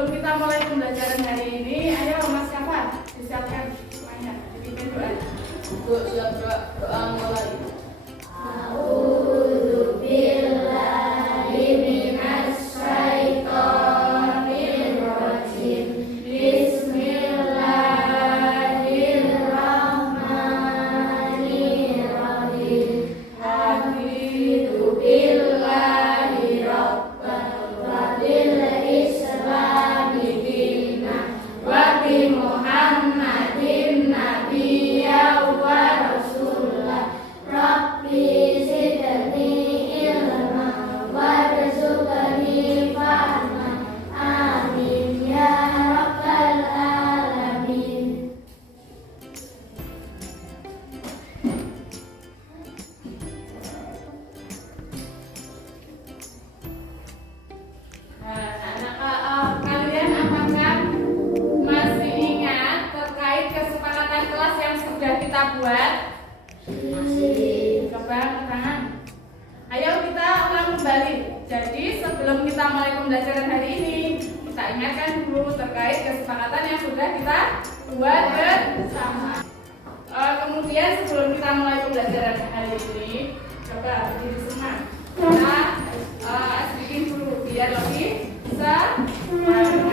sebelum kita mulai pembelajaran hari ini, ayo Mas Kafa disiapkan semuanya, dipimpin doa. Untuk siap doa mulai. Buat coba tangan. Ayo kita ulang kembali. Jadi sebelum kita mulai pembelajaran hari ini, kita ingatkan dulu terkait kesepakatan yang sudah kita buat bersama. Kemudian sebelum kita mulai pembelajaran hari ini, coba berdiri semua. Kita bikin dulu biar lebih semangat.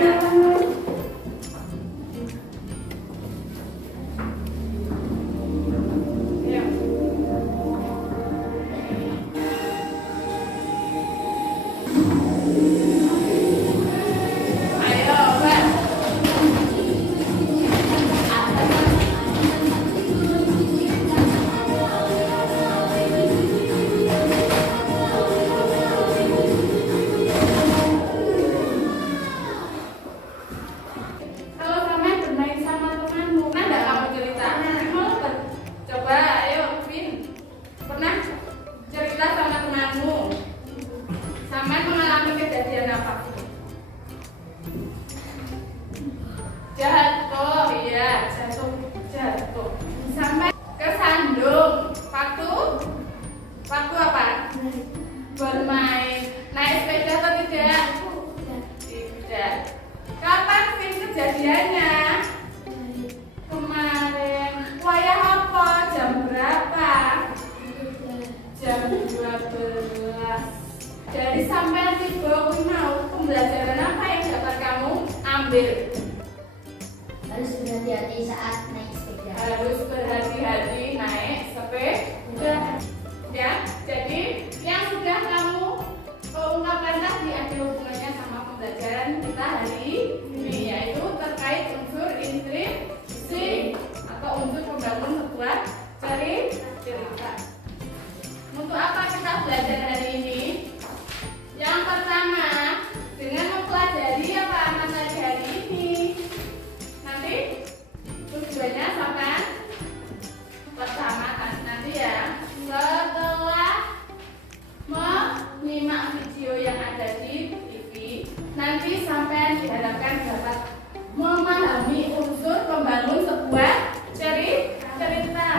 Jatuh sampai kesandung. Waktu apa? Bermain. Naik sepeda atau tidak? Tidak. Kapan Vin kejadiannya? Kemarin. Wayah apa? Jam berapa? Jam 12. Dari sampai tiba mau pembelajaran apa yang dapat kamu ambil? Harus berhati-hati saat naik sepeda. Harus berhati-hati naik sepeda. Ya, jadi yang sudah kamu ungkapkan tadi ada hubungannya sama pembelajaran kita hari ini, yaitu terkait unsur intriksi atau unsur pembangun sebuah cerita. Untuk apa kita belajar hari ini? Yang pertama, dengan mempelajari apa materi hari ini. Nanti tujuannya apa? Pertama nanti ya, setelah menyimak video yang ada di TV, nanti sampai diharapkan dapat memahami unsur pembangun sebuah cerita.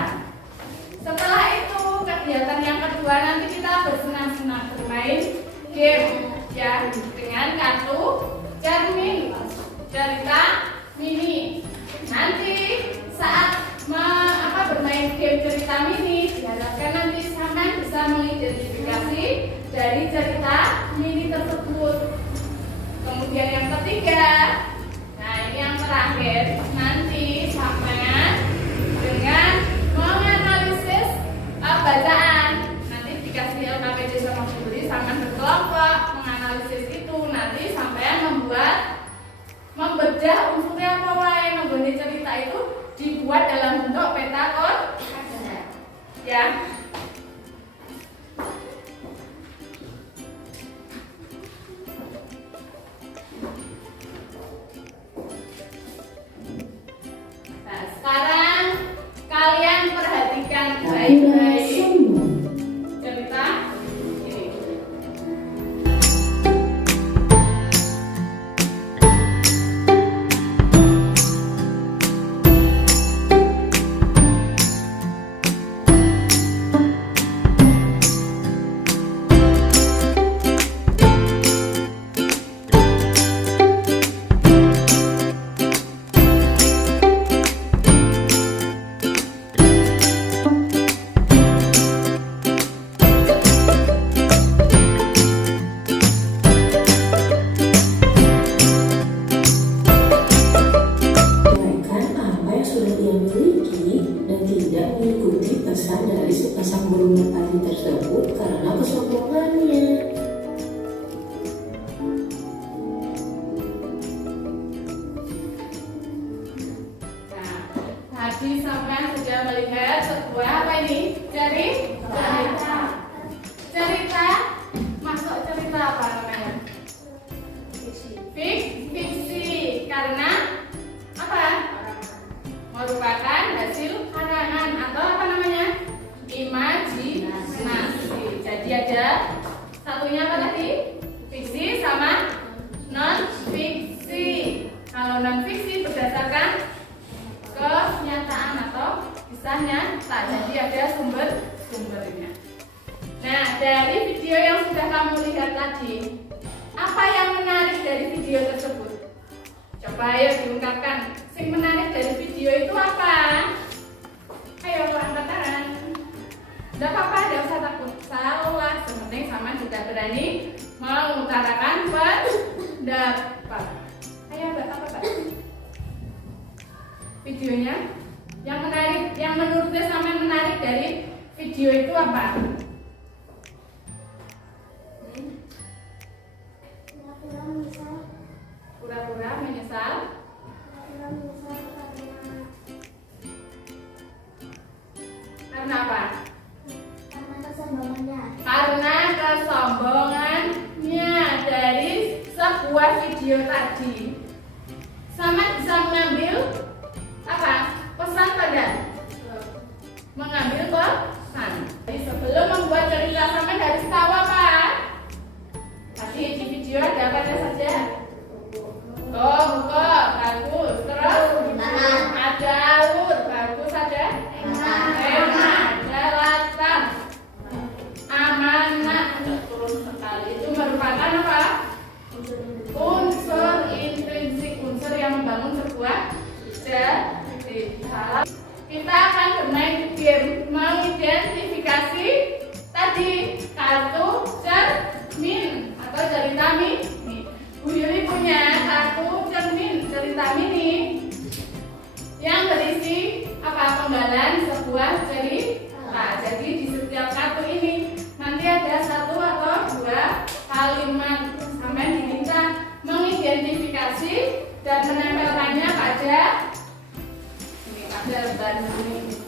Setelah itu kegiatan yang kedua, nanti kita bersenang-senang bermain game ya dengan kartu cermin cerita mini. Nanti saat bermain game cerita mini, diharapkan nanti sampai bisa mengidentifikasi dari cerita mini tersebut. Kemudian yang ketiga, nah ini yang terakhir, nanti sampai dengan menganalisis bacaan. Nanti dikasih LKPD sama guru, sampai berkelompok menganalisis itu. Nanti sampai membedah unsurnya apa wae menggoni cerita itu dibuat dalam bentuk peta koordinat. Ya. Nah, sekarang kalian perhatikan baik-baik cerita ini. Tadi sampai sudah melihat sebuah apa ini? Cerita. Cerita. Masuk cerita apa namanya? Fiksi. Karena apa? Merupakan hasil karangan atau apa namanya? Imajinasi. Jadi ada satunya apa tadi? Fiksi sama non fiksi. Kalau non fiksi berdasarkan kenyataan atau kisah nyata. Jadi ada sumbernya. Nah, dari video yang sudah kamu lihat tadi, apa yang menarik dari video tersebut? Coba ayo diungkapkan. Yang menarik dari video itu apa? Ayo angkat tangan. Tidak apa-apa, tidak usah takut salah. Sepenting sama sudah berani mengutarakan pendapat. Ayo apa Pak? Videonya yang menarik, yang menurutnya sama menarik dari video itu apa? Pura-pura menyesal. Karena apa? Karena kesombongannya dari sebuah video tadi. Sama bisa mengambil apa? Pesan pada mengambil pesan. Jadi sebelum membuat cerita sama harus tahu apa? Tadi di video ada apa saja? Buka, bagus. Terus ada alur, bagus ada. Enak, jelatan, amanah, terus sekali. Itu merupakan apa? Unsur intrinsik, unsur yang membangun sebuah cerita. Kita akan bermain game mengidentifikasi tadi kartu cermin atau cerita mini. Bu Yuli punya kartu cermin cerita mini yang berisi apa? Penggalan sebuah cerita. Jadi di setiap kartu ini nanti ada satu atau dua kalimat. Sampai diminta mengidentifikasi dan menempelkannya pada lembar ini.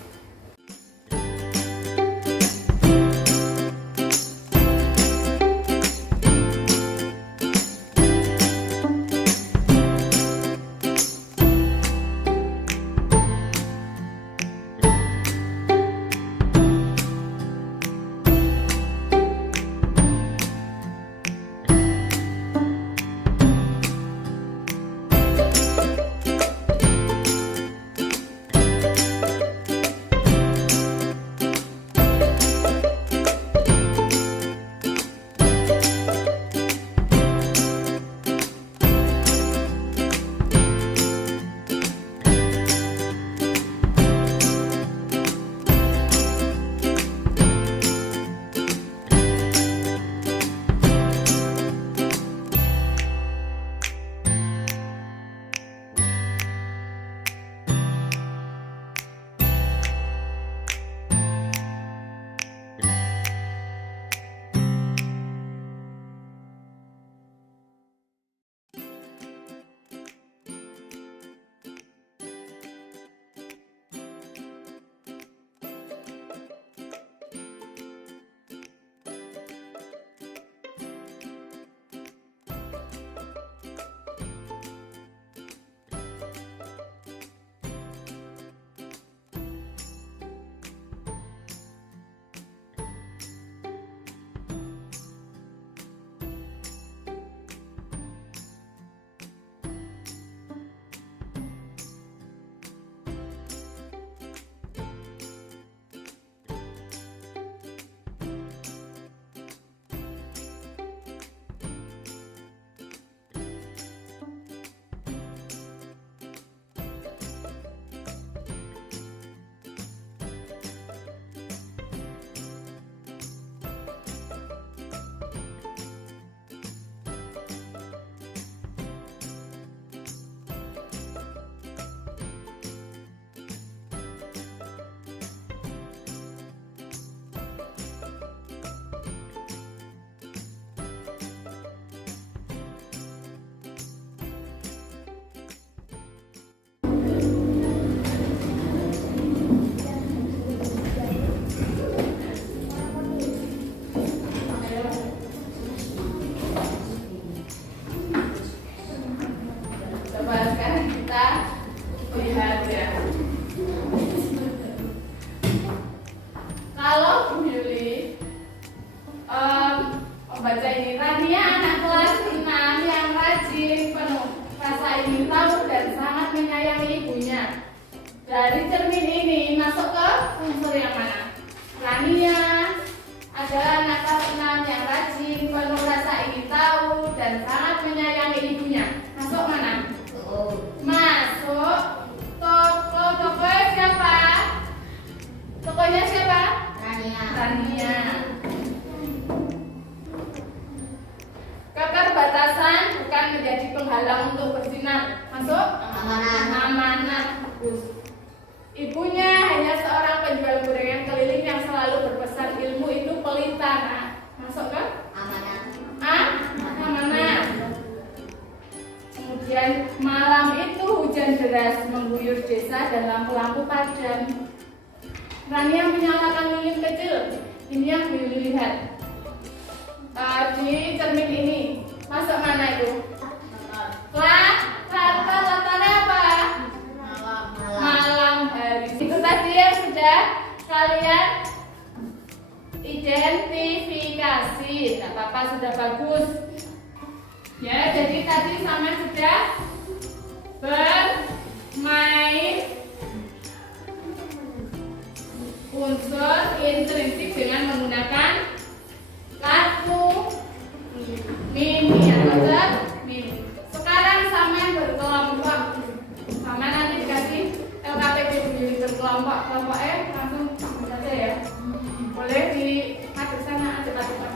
dan sangat menyayangi ibunya. Masuk mana? Masuk toko. Tokonya siapa? Tokonya siapa? Rania. Keterbatasan bukan menjadi penghalang untuk bersinar. Masuk? Amanah. Bagus. Ibunya hanya seorang penjual gorengan keliling yang selalu berpesan ilmu itu pelita. Nah, masuk ke? Amanah. Kemudian malam itu hujan deras mengguyur desa dan lampu-lampu padam. Rania menyalakan lilin kecil. Ini yang Willy lihat di cermin ini. Masuk mana itu? Latarnya apa? Malam hari. Itu tadi yang sudah kalian identifikasi. Tidak apa-apa, sudah bagus. Ya, jadi tadi sama sudah bermain unsur intrinsik dengan menggunakan kartu mini atau mini. Sekarang sama yang berkelompok. Sama nanti dikasih LKPP sendiri berkelompok. Kelompoknya langsung saja ya. Boleh di hadap sana ada pasukan.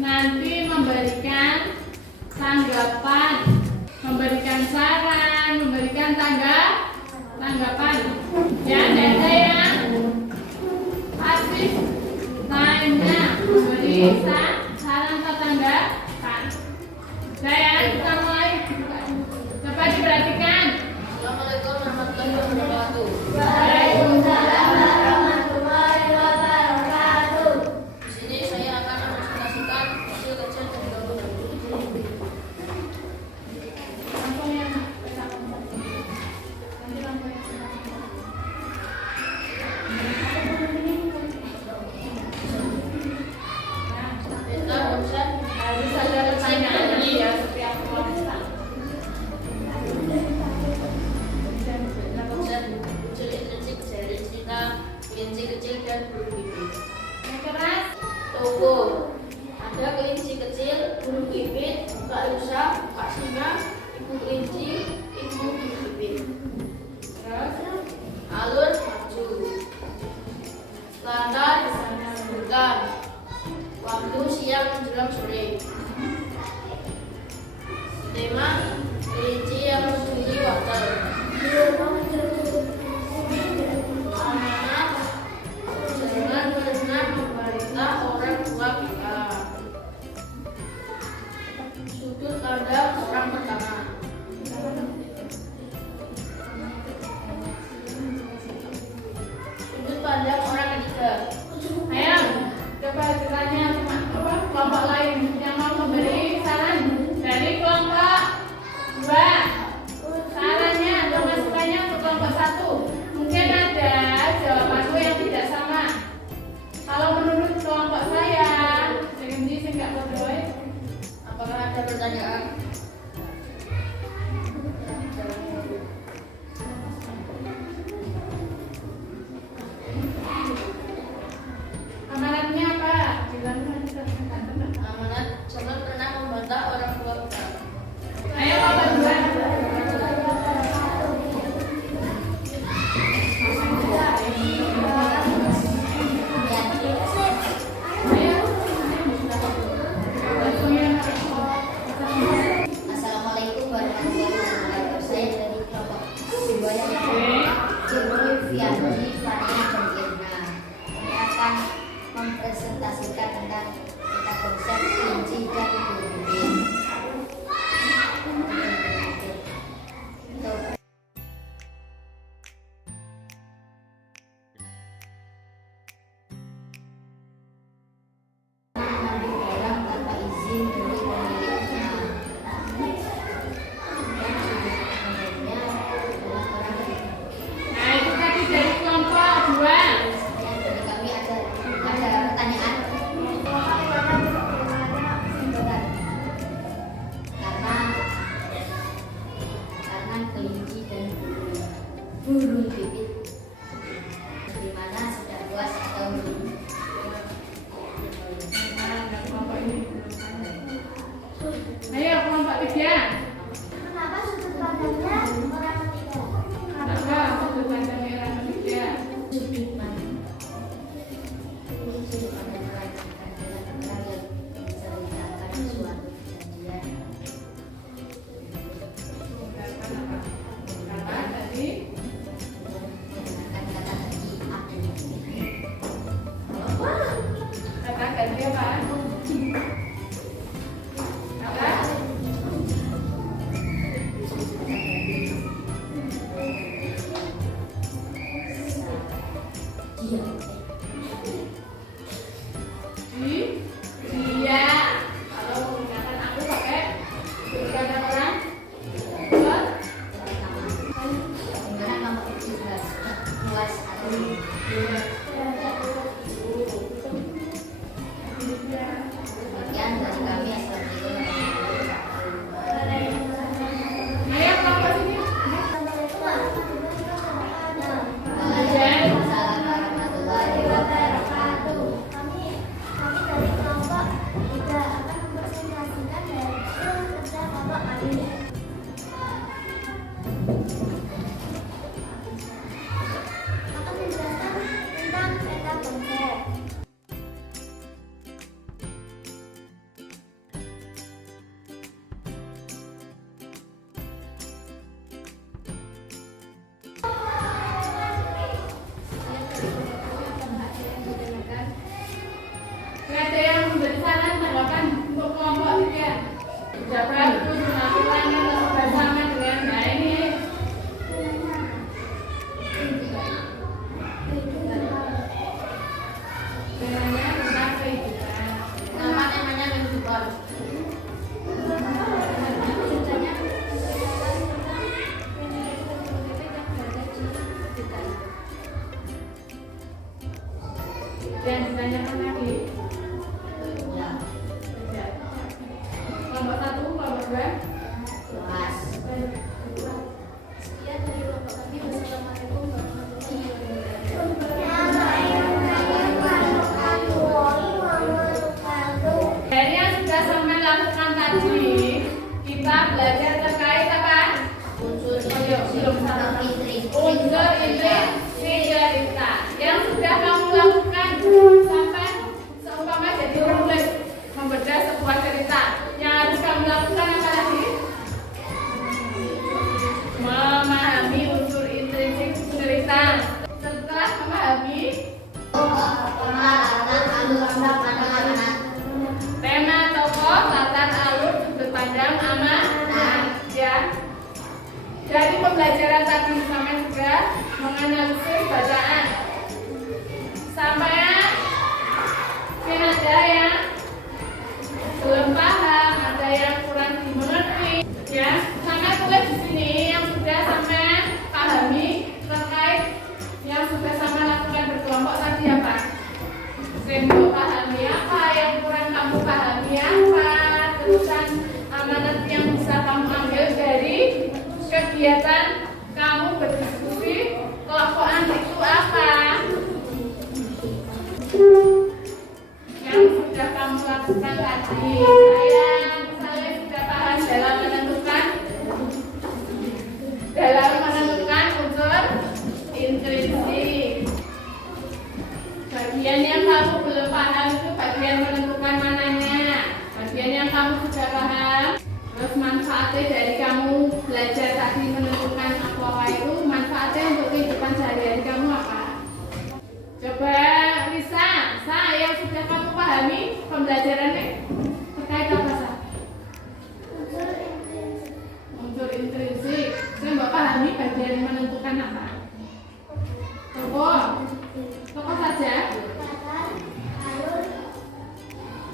Nanti memberikan tanggapan, memberikan saran, memberikan tanggapan. Ya, ada yang pasif tanya, memberi saran atau tanggapan. Saya kita mulai. Coba diperhatikan. Assalamualaikum warahmatullahi wabarakatuh. Waalaikumsalam warahmatullahi wabarakatuh. Di sini saya akan mempresentasikan kecil-kecil dari gambar. Langsung yang nanti langsung yang Kita harus ada pertanyaannya ya setiap kelompok. kecil intrinsik dari cerita kelinci kecil dan burung pipit. Yang keras. Toko. Ada kelinci kecil, burung pipit, Kak Lusa, Kak Singa, Ibu kelinci, Ibu pipit. Terus Alur maju. Standar bukan. Waktu siang menjelang sore. Tema kelinci yang mencuri wortel. Amanah jangan pernah membantah orang tua kita. Sudut pandang orang pertama. Sudut pandang orang ketiga. ayo coba ditanya sama kelompok lain yang mau memberi saran dari kelompok 2. Sarannya atau masukannya untuk Fania dan Irna. Kami akan mempresentasikan tentang tentang konsep kelinci dan ibu bibit. Untuk mengambil barang tanpa izin dari pemiliknya. Pemiliknya adalah orang Nah, itu tadi dari kelompok 2. dari kami ada pertanyaan. Sebentar. Karena kelinci dan burung bibit gimana, sudah puas atau belum? Ayo kelompok 3. Kenapa sudut pandangnya orang ketiga? Kenapa sudut pandang merah ketiga? Sudut pandang. Sudut pandang orang adalah orang yang menceritakan suatu kejadian. Kata tadi Menggunakan kata tadi aku. kata ganti apa? Kata Dia. dia. Kalau menggunakan aku pakai sudut pandang orang Betul? Gimana kamu ikhlas? Puas atau belum? Sekian dari kami. Assalamualaikum warahmatullahi wabarakatuh. Ayo kelompok sini. Waalaikumsalam warahmatullahi wabarakatuh. Kami dari kelompok 3 akan mempresentasikan hasil kerja kelompok kami. Akan menjelaskan tentang peta konsep. Ada yang memberi saran tanggapan untuk kelompok 3. Tidak bagus penampilan yang bersama dengan nah ini. Namanya tentang kehidupan. Namanya menjual. Dan ditanyakan lagi. Ya, Kelompok 1, kelompok 2. puas. Sekian dari kelompok kami. Wassalamualaikum warahmatullahi wabarakatuh. Dari yang sudah sampai lakukan tadi, kita belajar terkait apa? Unsur Belum sama. Fitri. Unsur integritas yang sudah kamu lakukan sampai seumpama jadi penulis membedah sebuah cerita. Yang harus kamu lakukan apa lagi? Memahami unsur intrinsik cerita. Setelah memahami tema tokoh, latar alur, sudut pandang, amanah, ya. Dari pembelajaran tadi sampai juga menganalisis bacaan. Sampai ada yang belum paham, ada yang kurang dimengerti, ya. Sampai tulis di sini yang sudah sampai pahami terkait yang sudah sama lakukan berkelompok tadi apa? Kamu pahami apa, yang kurang kamu pahami apa, terusan amanat yang bisa kamu ambil dari kegiatan kamu berdiskusi kelompokan itu apa? Yang sudah kamu lakukan tadi, saya sudah paham dalam menentukan unsur intrinsik. Bagian yang kamu belum paham itu bagian menentukan mananya. Bagian yang kamu sudah paham, terus manfaatnya dari kamu belajar tadi menentukan apa itu manfaatnya untuk kehidupan sehari-hari kamu apa? pembelajaran nih terkait apa sah? unsur intrinsik, Unsur intrinsik. Saya mbak pahami bagian menentukan apa? Tokoh. Tokoh saja. kata, alur,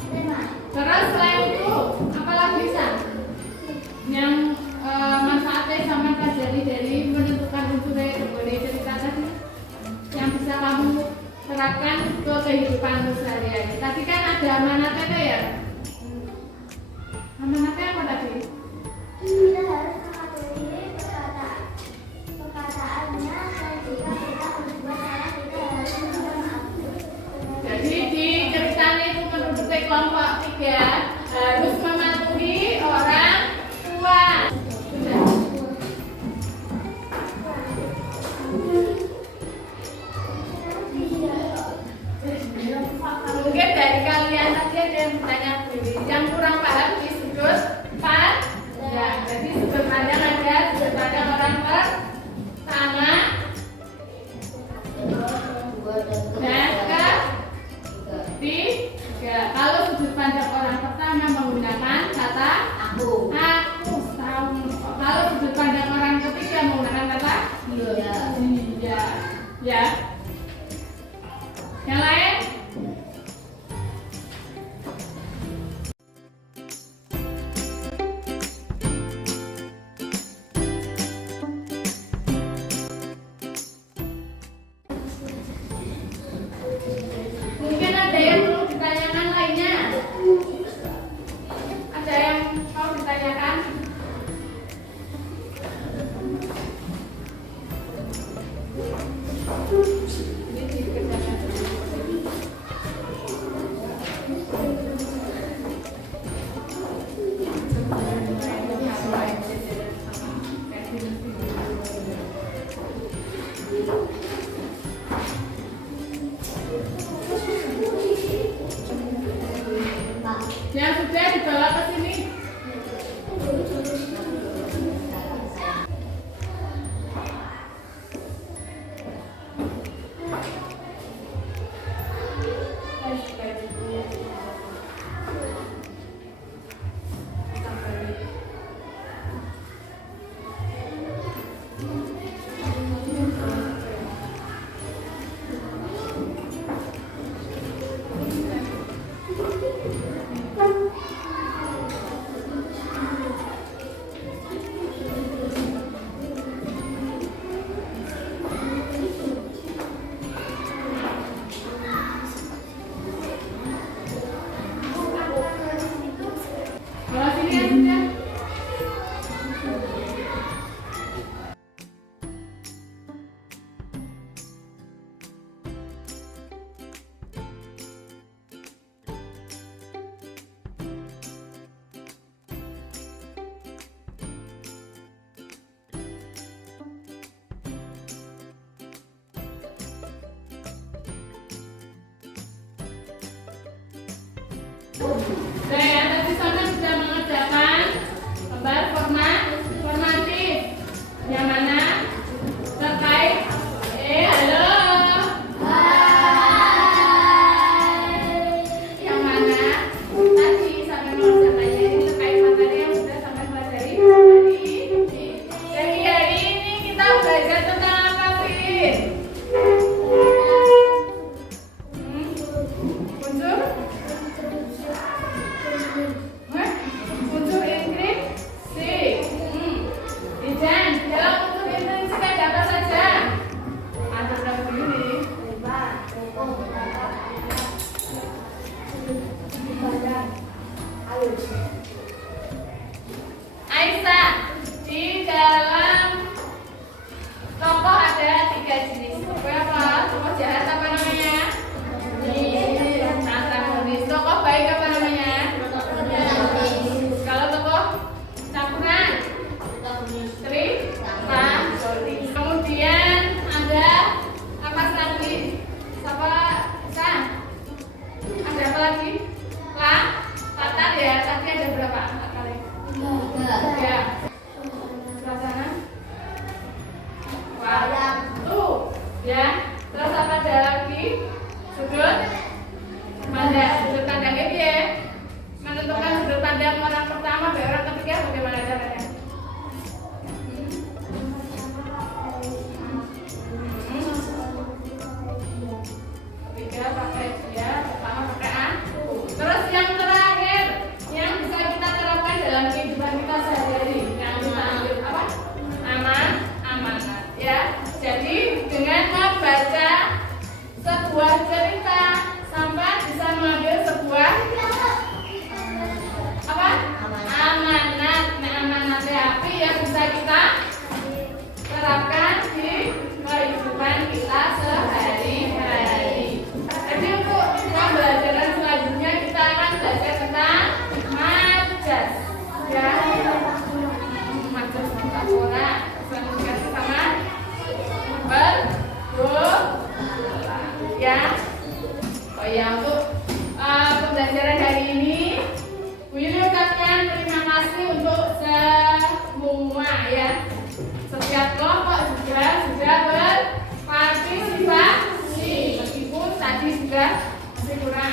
tema. Terus selain itu apa lagi sah? Yang manfaatnya sama pelajari dari menentukan unsurnya itu boleh cerita tadi yang bisa kamu terapkan ke kehidupanmu sehari-hari. Tadi kan ada amanatnya tuh ya? Amanatnya apa tadi? Kita harus mematuhi perkataannya dan jika kita berbuat salah kita harus minta maaf. Jadi di ceritanya itu menurut kelompok 3 harus mematuhi orang tua. Sudah. Mungkin dari kalian tadi ada yang bertanya yang kurang paham di sudut pandang. Jadi sudut pandang ada sudut pandang orang pertama dan ketiga. Kalau sudut pandang orang pertama menggunakan kata Aku. tahu. Kalau sudut pandang orang ketiga menggunakan kata Iya. iya. Ya. Yang lain? Mungkin ada yang perlu ditanyakan lainnya? Ada yang mau ditanyakan? Ini dikerjakan. Yang sudah dibawa ke sini. Kalau sini ya sudah. Saya tadi sana sudah mengerjakan gambar formatif yang mana terkait halo yang mana tadi sampai mengerjakannya ini terkait materi yang sudah sampai pelajari hari ini. Jadi hari ini kita belajar tentang apa sih? Unsur? Unsur intrinsik. Ijan, dalam unsur intrinsik ada apa saja? Ada berapa ini? Aisyah, di dalam tokoh ada 3 jenis. Tokoh apa? Tokoh jahat apa namanya? Antagonis. Tokoh baik apa namanya? Kalau tokoh campuran, kemudian ada apa lagi? Siapa? San? Ada apa lagi? Latar ya. Tadi ada berapa? Kali? Ya. Sebelah sana. Waktu. Ya. Terus apa ada lagi? Sudut pandang. Sudut pandangnya dia. menentukan sudut pandang orang pertama dan orang ketiga bagaimana caranya? Ketiga pakai dia, pertama pakai aku. Terus yang terakhir yang bisa kita terapkan dalam kehidupan kita sehari-hari yang kita ambil apa? Amanat ya. Jadi dengan membaca sebuah cerita sampai bisa mengambil sebuah apa? Amanat. Nah, amanatnya apa yang bisa kita terapkan di kehidupan kita sehari-hari. Jadi untuk pembelajaran selanjutnya kita akan belajar tentang majas ya. Majas metafora komunikasi sama berbola ya. Oh ya, untuk pembelajaran hari ini Bu Yuli ucapkan terima kasih untuk semua ya. Setiap kelompok juga sudah berpartisipasi meskipun tadi juga masih kurang